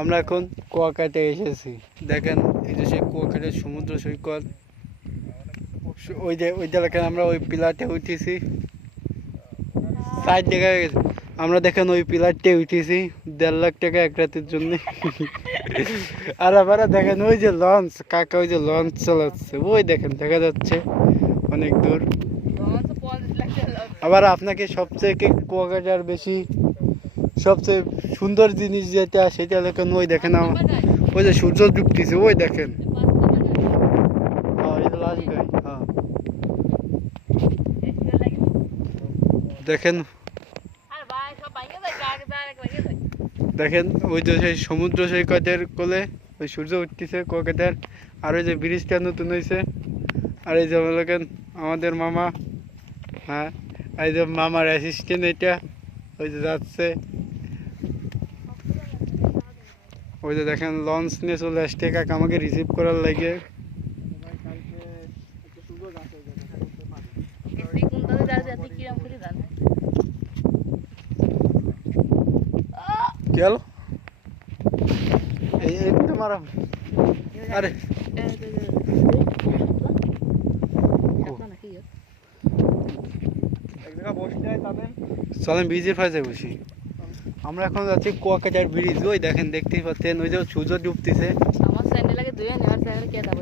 আমরা এখন কুয়াকাটা এসেছি। দেখেন এই যে সেই কুয়াকাটার সমুদ্র সৈকত। ওই এলাকায় আমরা ওই পিলারটা উঠেছি। সাইড দেখা গেছে আমরা দেখেন ওই পিলারটা উঠেছি 1.5 লাখ টাকা এক রাতের জন্য। আর আবার দেখেন ওই যে লঞ্চ, কাকা ওই যে লঞ্চ চালাচ্ছে, ওই দেখেন দেখা যাচ্ছে অনেক দূর। আবার আপনাকে সবচেয়ে কুয়াকাটার বেশি সবচেয়ে সুন্দর জিনিস যেটা সেটা দেখেন ওই দেখেন ওই যে সূর্য ডুবতেছে, ওই দেখেন। দেখেন দেখেন ওই যে সেই সমুদ্র সৈকতের কোলে ওই সূর্য উঠতেছে কুয়াকাটার। আর ওই যে ব্রিজটা নতুন হয়েছে। আর এই যে দেখেন আমাদের মামা, হ্যাঁ এই যে মামার অ্যাসিস্ট্যান্ট, এটা ওই যে যাচ্ছে। ওই যে দেখেন লঞ্চ নিয়ে চলে আসছে কাকা আমাকে রিসিভ করার লাগে। গেল এই তো মারা। আরে চলেন ব্রিজের পাশে বসি। আমরা এখন যাচ্ছি কুয়াকাটার ব্রিজ। ওই দেখেন দেখতেই পাচ্ছেন ওই যে সূর্য ডুবতেছে। আমার স্যান্ডেল আগে ধুয়ে নেওয়ার স্যান্ডেল কে দাও